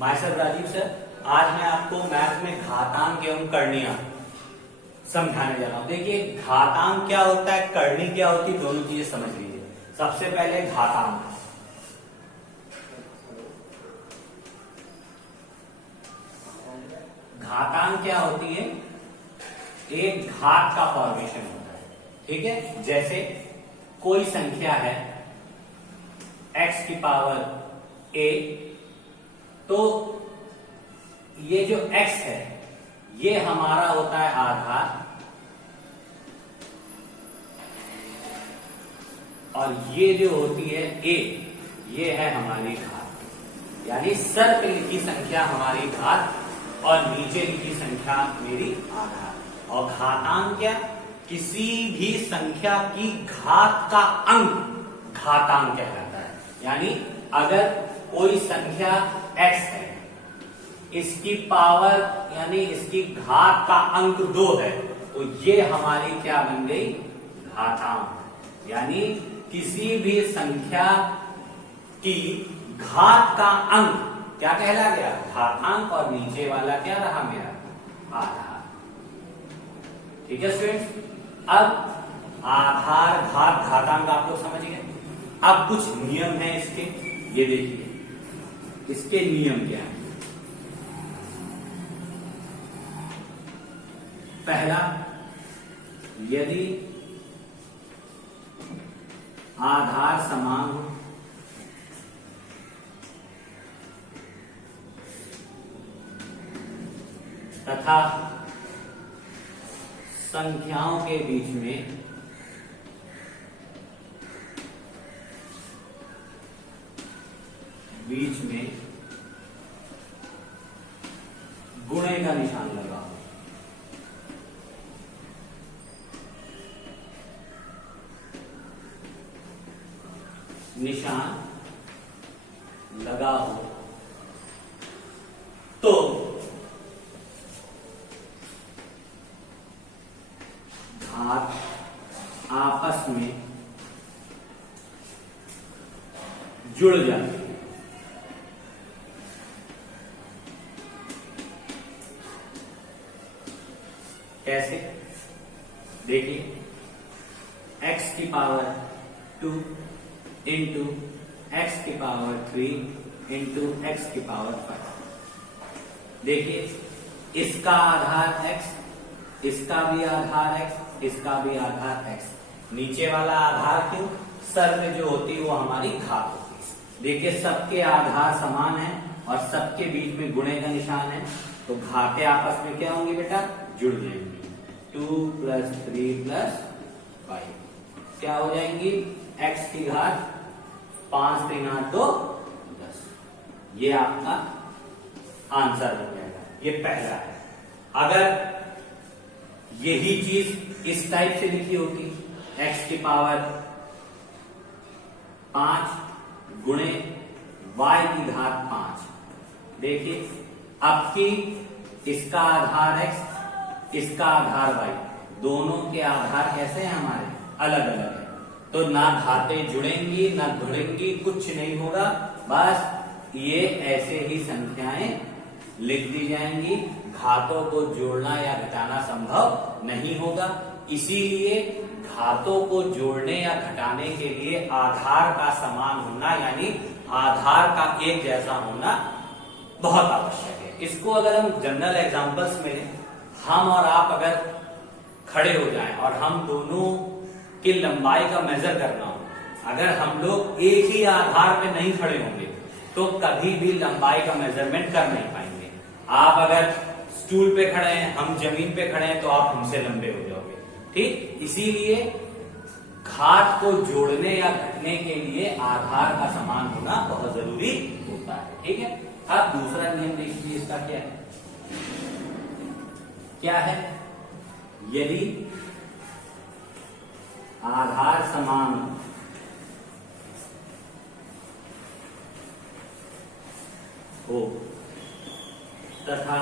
My Rajiv sir, आज मैं आपको मैथ में घातांक एवं करणीय समझाने जा रहा हूं। देखिए घातांक क्या होता है, करणी क्या होती है, दोनों चीजें समझ लीजिए। सबसे पहले घातांक। घातांक क्या होती है, एक घात का फॉर्मेशन होता है। ठीक है, जैसे कोई संख्या है x की पावर a, तो ये जो x है ये हमारा होता है आधार, और ये जो होती है a, ये है हमारी घात। यानी सर्क लिखी संख्या हमारी घात और नीचे लिखी संख्या मेरी आधार। और घातांक क्या, किसी भी संख्या की घात का अंक घातांक कहलाता है। यानी अगर कोई संख्या x है, इसकी पावर यानी इसकी घात का अंक 2 है, तो ये हमारी क्या बन गई, घातांक। यानी किसी भी संख्या की घात का अंक क्या कहला गया, घातांक, और नीचे वाला क्या रहा मेरा, आधार। ठीक है स्टूडेंट्स, अब आधार घात घातांक आप लोग समझ गए। अब कुछ नियम है इसके, ये देखिए इसके नियम क्या है। पहला, यदि आधार समान हो तथा संख्याओं के बीच में गुणे का निशान लगा हो। निशान लगा हो तो घात आपस में जुड़ जाती है। कैसे, देखिए x की पावर 2 इंटू एक्स की पावर 3 इंटू एक्स की पावर 5। देखिए इसका आधार x, इसका भी आधार x, इसका भी आधार x। नीचे वाला आधार क्यों, सर्क जो होती है वो हमारी घात होती है। देखिए सबके आधार समान है और सबके बीच में गुणे का निशान है, तो घातें आपस में क्या होंगी बेटा, जुड़ जाएंगी। 2 + 3 + 5 क्या हो जाएंगी, x की घात 5 3 8 2 10। ये आपका आंसर हो जाएगा। ये पहला है। अगर यही चीज इस टाइप से लिखी होती, x की पावर 5 गुणे y की घात 5, देखिए अब की इसका आधार x, इसका आधार y, दोनों के आधार कैसे हैं हमारे, अलग अलग है, तो ना घातें जुड़ेंगी ना जुड़ेंगी, कुछ नहीं होगा, बस ये ऐसे ही संख्याएं लिख दी जाएंगी। घातों को जोड़ना या घटाना संभव नहीं होगा, इसीलिए घातों को जोड़ने या घटाने के लिए आधार का समान होना यानी आधार का एक जैसा होना बहुत आवश्यक है। इसको अगर हम जनरल एग्जांपल्स में हम और आप अगर खड़े हो जाएं और हम दोनों की लंबाई का मेजर करना हो, अगर हम लोग एक ही आधार पे नहीं खड़े होंगे तो कभी भी लंबाई का मेजरमेंट कर नहीं पाएंगे। आप अगर स्टूल पे खड़े हैं, हम जमीन पे खड़े हैं, तो आप हमसे लंबे हो जाओगे। ठीक, इसीलिए घात को जोड़ने या घटने के लिए आधार का समान होना बहुत जरूरी होता है। ठीक है, अब दूसरा नियम देखिए, इसका क्या है, क्या है, यदि आधार समान हो तथा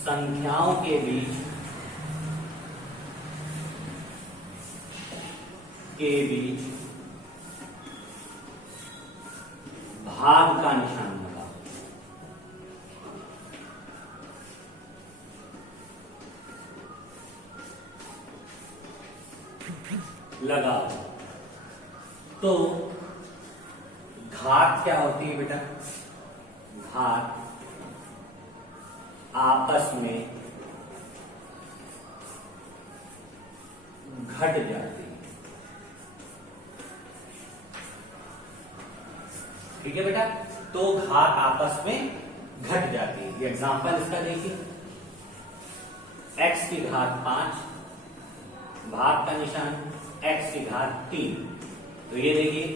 संख्याओं के बीच भाग का निशान लगा। लगाओ। तो घात क्या होती है बेटा? घात आपस में घट जाती है। ठीक है बेटा, तो घात आपस में घट जाती है। एग्जाम्पल इसका देखिए, x की घात 5 भाग का निशान x की घात 3। तो ये देखिए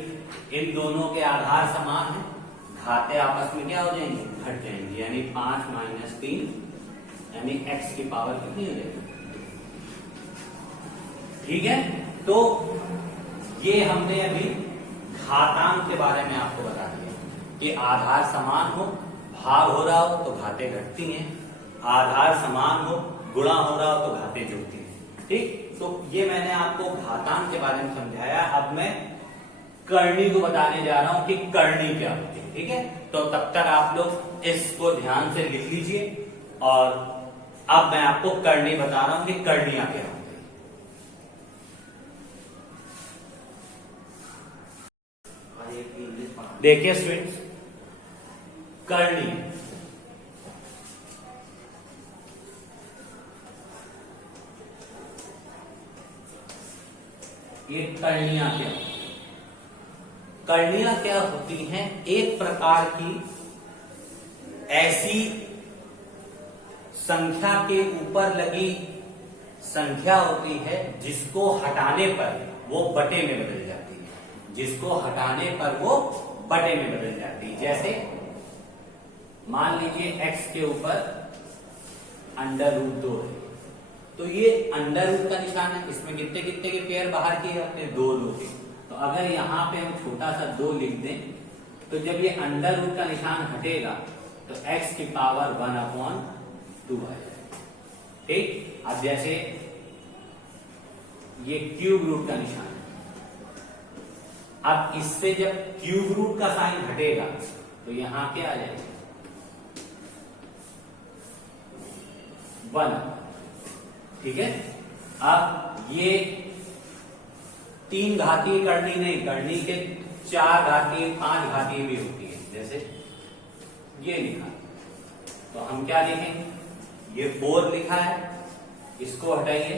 इन दोनों के आधार समान है, घातें आपस में क्या हो जाएंगी? घट जाएंगी। यानी 5 माइनस 3 यानी x की पावर कितनी हो जाएगी? ठीक है, तो ये हमने अभी घातांक के बारे में आपको बता दिया कि आधार समान हो, भाग हो रहा हो तो घातें घटती हैं, आधार समान हो, गुणा हो रहा हो तो घातें जुड़ती हैं। ठीक, तो ये मैंने आपको घातांक के बारे में समझाया। अब मैं करनी को बताने जा रहा हूं कि करनी क्या होती है। ठीक है, तो तब तक आप लोग इसको ध्यान से लिख लीजिए। और अब मैं आपको करनी बता रहा हूं कि करनियां क्या होती है। देखिए स्टूडेंट्स, करनी ये करनियां क्या होती हैं? करनियां क्या होती हैं? एक प्रकार की ऐसी संख्या के ऊपर लगी संख्या होती है जिसको हटाने पर वो बटे में बदल जाती है। जिसको हटाने पर वो बटे में बदल जाती है। जैसे मान लीजिए x के ऊपर √2 है, तो ये √ का निशान है। इसमें कितने कितने के पेयर बाहर किए अपने? 2 के। तो अगर यहां पे हम छोटा सा 2 लिख दें तो जब ये √ का निशान हटेगा तो x की पावर 1/2 आ जाएगा। ठीक, अब जैसे ये ³ का निशान है, अब इससे जब ³ का साइन हटेगा तो यहां क्या आ जाएगा? 1। ठीक है, अब ये 3 घातीय करनी नहीं, करनी के 4 घातीय 5 घातीय भी होती है। जैसे ये लिखा, तो हम क्या लिखेंगे? ये 4 लिखा है, इसको हटाइए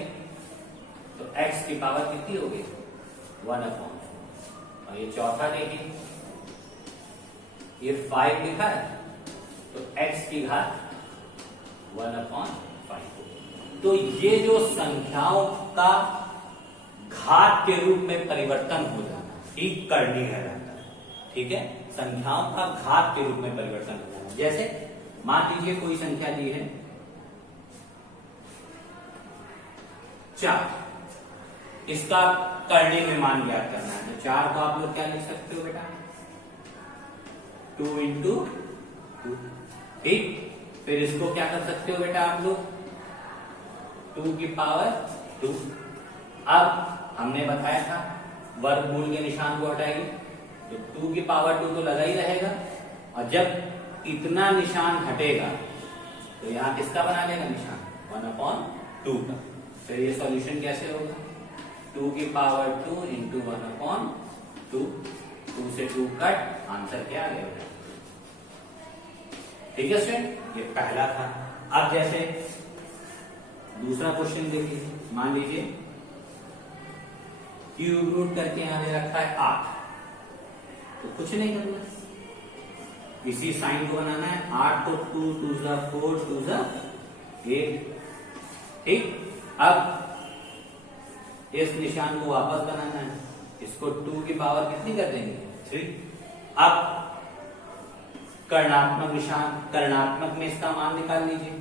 तो x की पावर कितनी होगी? 1/4। और ये चौथा देखिए, ये 5 लिखा है तो x की घात 1/5। तो ये जो संख्याओं का घात के रूप में परिवर्तन हो जाना, ठीक करनी कहलाता है। ठीक है, संख्याओं का घात के रूप में परिवर्तन हो जाना। जैसे मान लीजिए कोई संख्या दी है 4, इसका करनी में मान ज्ञात करना है। तो 4 को आप लोग क्या लिख सकते हो बेटा? 2 × 2। ठीक, फिर इसको क्या कर सकते हो बेटा आप लोग? 2 की पावर 2। अब हमने बताया था वर्गमूल के निशान को हटाइए तो 2 की पावर 2 तो लगा ही रहेगा। और जब इतना निशान हटेगा तो यहां किसका बना लेगा निशान? 1/2 का। फिर ये सॉल्यूशन कैसे होगा? 2 की पावर 2 × 1/2। 2 से 2 कट, आंसर क्या आ गया? ठीक है स्टूडेंट, ये पहला था। अब जैसे दूसरा क्वेश्चन देखिए, मान लीजिए ³ करके यहां दे रखा है 8, तो कुछ नहीं करना, इसी साइन को बनाना है। 8 को 2 × 2 = 4 2 = 8। ठीक, अब इस निशान को वापस बनाना है, इसको 2 की पावर कितनी कर देंगे? 3। अब कर्णात्मक निशान, कर्णात्मक में इसका मान निकाल लीजिए,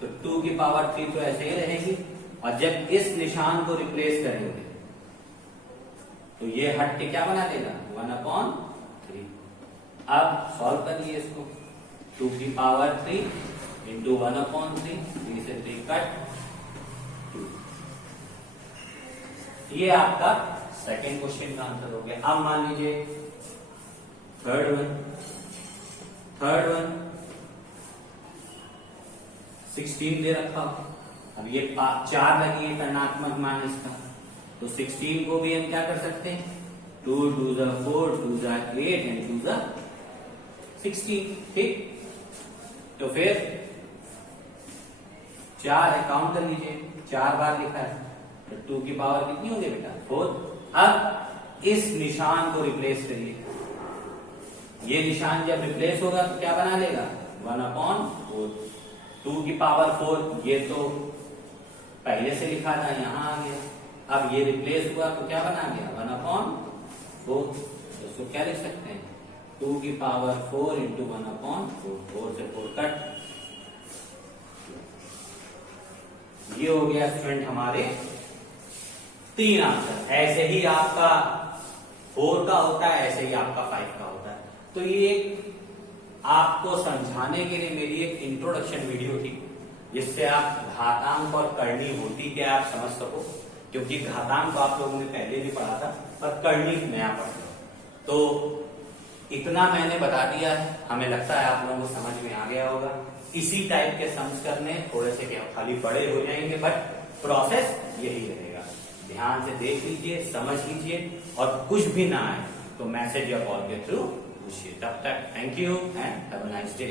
तो 2 की पावर 3 तो ऐसे ही रहेगी। और जब इस निशान को रिप्लेस करेंगे तो ये हट के क्या बना देगा? 1/3। अब सॉल्व करिए इसको, 2 की पावर 3 × 1/3, 3 से 3 कट 2। ये आपका सेकेंड क्वेश्चन का आंसर हो गया। अब मान लीजिए थर्ड वन 16 दे रखा हो। अब ये 4 लगी है कर्णात्मक मान इसका, तो 16 को भी हम क्या कर सकते हैं, 2 2 4 2 8 एंड 2 16, ठीक। तो फिर 4 है, काउंट कर लीजिए, 4 बार लिखा है, तो 2 की पावर कितनी होगी बेटा, 4। अब इस निशान को रिप्लेस करिए, ये निशान जब रिप्लेस होगा तो क्या बना लेगा, 1/4। 2 की पावर 4 ये तो पहले से लिखा था, यहां आ गया, अब ये रिप्लेस हुआ तो क्या बना गया, 1/4। तो इसको क्या लिख सकते हैं, 2 की पावर 4 इंटू 1/4, 4 से 4 कट। ये हो गया स्टूडेंट हमारे 3 आंसर। ऐसे ही आपका 4 का होता है, ऐसे ही आपका 5 का होता है। तो ये आपको समझाने के लिए मेरी एक इंट्रोडक्शन वीडियो थी, जिससे आप घातांक और करनी होती क्या आप समझ सको, क्योंकि घातांक तो आप लोगों ने पहले भी पढ़ा था, पर करनी नया पढ़ा। तो इतना मैंने बता दिया है, हमें लगता है आप लोगों को समझ में आ गया होगा। इसी टाइप के सम्स करने, थोड़े से क्या खाली बड़े हो जाएंगे, बट प्रोसेस यही रहेगा। ध्यान से देख लीजिए, समझ लीजिए, और कुछ भी ना आए तो मैसेज या कॉल के थ्रू पूछिए। तब तक thank you and have a nice day.